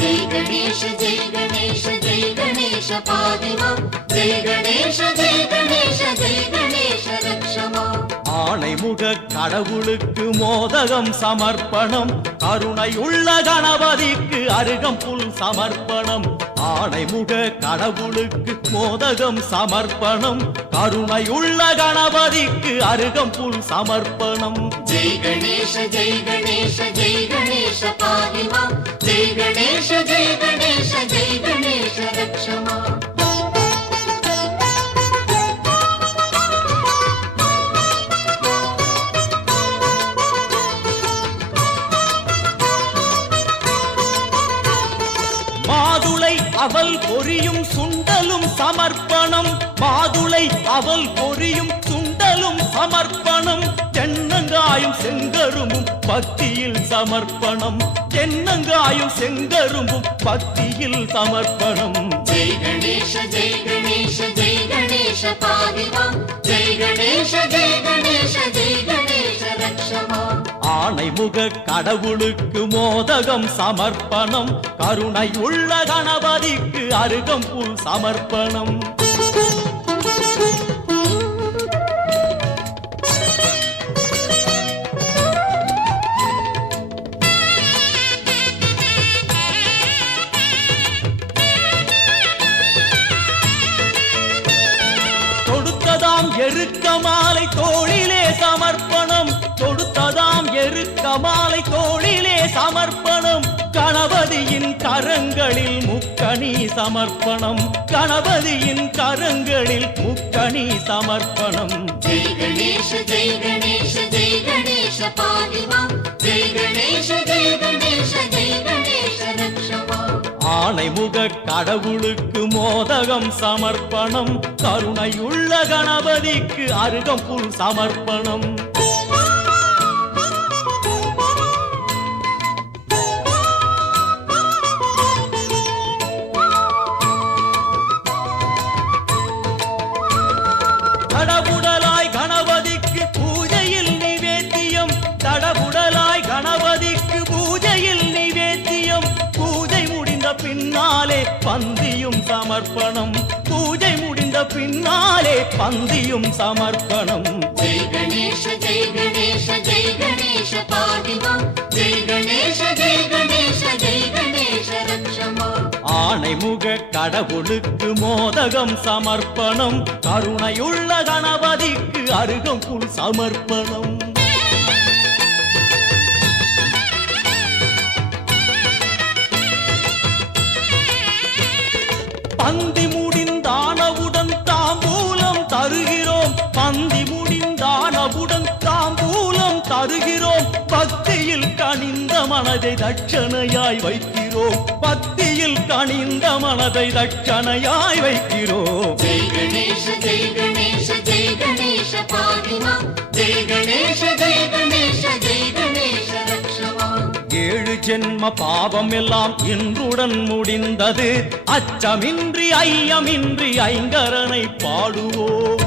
जय गणेश जय गणेश जय गणेश पाहि मां जय गणेश जय गणेश जय गणेश रक्ष मां ஆணைமுக கடவுளுக்கு மோதகம் சமர்ப்பணம் கருணையுள்ள கணபதிக்கு அருகம்புல் சமர்ப்பணம் ஆணைமுக கடவுளுக்கு மோதகம் சமர்ப்பணம் கருணையுள்ள கணபதிக்கு அருகம்புல் சமர்ப்பணம் जय गणेश जय गणेश जय गणेश पाहि मां जय गणेश जय गणेश जय गणेश रक्ष मां மாதுளை அவல் பொரியும் சுண்டலும் சமர்ப்பணம் மாதுளை அவல் பொரியும் சுண்டலும் சமர்ப்பணம் தென்னங்காயும் செங்கரும்பும் பக்தியில் சமர்ப்பணம் தென்னங்காயும் செங்கரும்பும் பக்தியில் சமர்ப்பணம் जय गणेश जय गणेश जय गणेश पाहि मां जय गणेश जय गणेश जय गणेश रक्ष मां ஆணைமுக கடவுளுக்கு மோதகம் சமர்ப்பணம் கருணையுள்ள கணபதிக்கு அருகம்புல் சமர்ப்பணம் தொடுத்ததாம் எருக்க மாலை தோளிலே சமர்ப்பணம் தொடுத்ததாம் எருக்க மாலை தோளிலே சமர்ப்பணம் கணபதியின் கரங்களில் முக்கணி சமர்ப்பணம் கணபதியின் கரங்களில் முக்கணி சமர்ப்பணம் जय गणेश जय गणेश जय गणेश पाहि मां जय गणेश जय गणेश जय गणेश रक्ष मां ஆணைமுக கடவுளுக்கு மோதகம் சமர்ப்பணம் கருணையுள்ள கணபதிக்கு அருகம்புல் சமர்ப்பணம் தடபுடலாய் கணபதிக்கு பூஜையில் நிவேத்தியம் தடபுடலாய் கணபதிக்கு பூஜையில் நிவேத்தியம் பூஜை முடிந்த பின்னாலே பந்தியும் சமர்ப்பணம் பூஜை முடிந்த பின்னாலே பந்தியும் சமர்ப்பணம் जय गणेश जय गणेश जय गणेश पाहि मां जय गणेश जय गणेश जय गणेश रक्ष मां ஆணைமுக கடவுளுக்கு மோதகம் சமர்ப்பணம் கருணையுள்ள கணபதிக்கு அருகம்புல் சமர்ப்பணம் பந்தி முடிந்தானவுடன் தாம்பூலம் தருகிறோம் பந்தி முடிந்தானவுடன் தாம்பூலம் தருகிறோம் பக்தியில் கனிந்த மனதை தட்சணையாய் வைக்கிறோம் பக்தியில் கனிந்த மனதை தட்சணையாய் வைக்கிறோம் जय गणेश जय गणेश जय गणेश पाहि मां जय गणेश जय गणेश जय गणेश रक्ष मां ஏழு ஜென்ம பாவம் எல்லாம் இன்றுடன் முடிந்தது அச்சமின்றி ஐயமின்றி ஐங்கரனை பாடுவோம்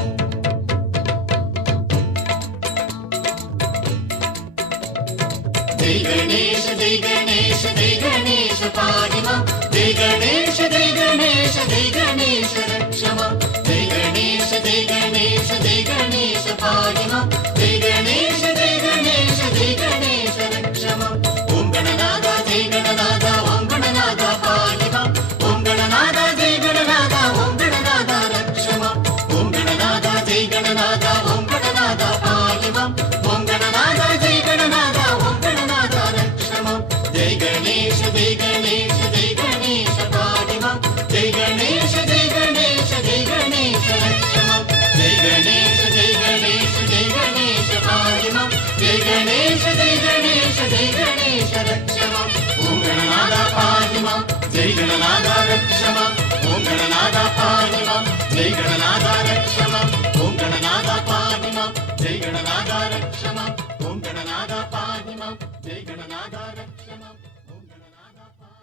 जय गणेश जय गणेश जय गणेश पाहि मां जय गणेश जय गणेश जय गणेश रक्ष मां जय गणेश जय गणेश जय गणेश पाहि मां जय गणेश जय गणेश जय गणेश रक्ष मां ओम गणनादा जय गणनादा ओम गणनादा पाहि मां ओम गणनादा जय गणनादा ओम गणनादा रक्ष मां ओम गणनादा जय गणनादा ओम गणनादा पाहि मां ओम गणनादा जय गणनादा ओम गणनादा रक्ष मां जय गणेश जय गणेश जय गणेश पाहि मां जय गणेश जय गणेश जय गणेश रक्ष मां जय गणेश जय गणेश जय गणेश पाहि मां जय गणेश जय गणेश जय गणेश रक्ष मां ओम गणनादा पाहि मां जय गणनादा रक्ष मां